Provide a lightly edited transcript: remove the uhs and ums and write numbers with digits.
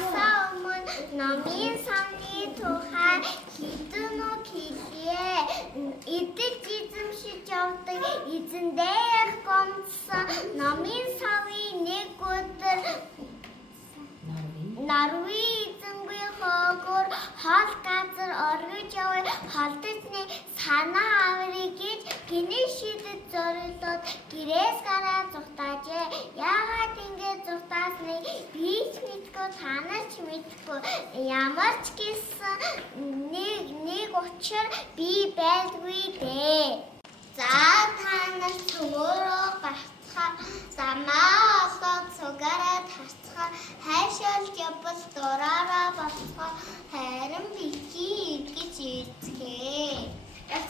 Явсаа өмнө номын самны тухай хідэн үг хэлье. Идэж эзэмшиж явдаг эзэндээ гомдсон номын савын нэг өдөр Нарви эзэнгүй хоогоор хоол газар оргиж яваа холдож нэг санаа аврыг гэж гинэ шидэд зориулаад гэрээс гараа зугтаажээ. Яагаад ингэж зугтаасныг би ч мэдгүй танаа ч мэдгүй. Ямар ч гэсэн нэг учир би байлгүй дээ. За та нар цөмөрөө гарцгаа замаа олоод цугаараа тарцгаа хайшаалж явбал дураараа болцгоо харин битгий гэж эзгээ. За.